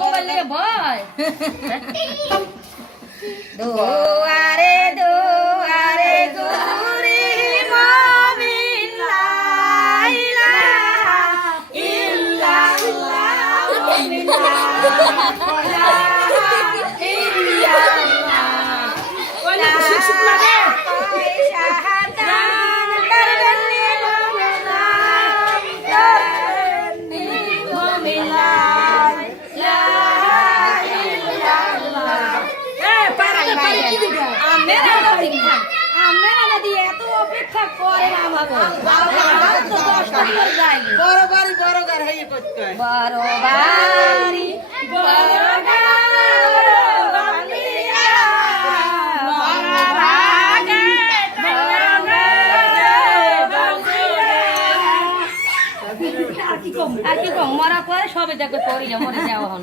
mobile নিয়ে ভয় দুয়ারে দুয়ারে গুরি মুমিন লা ইলাহা ইল্লাল্লাহ মুমিন লা ইলাহা ইল্লাল্লাহ ওলা শিশুক লাগে শাহাদাত করবেননি মুমিন লা ইলাহা ইল্লাল্লাহ অপেক্ষা করে বড় বাড়ি আর কি কম মরা পরে সবে যাকে করি মরে যাওয়া হল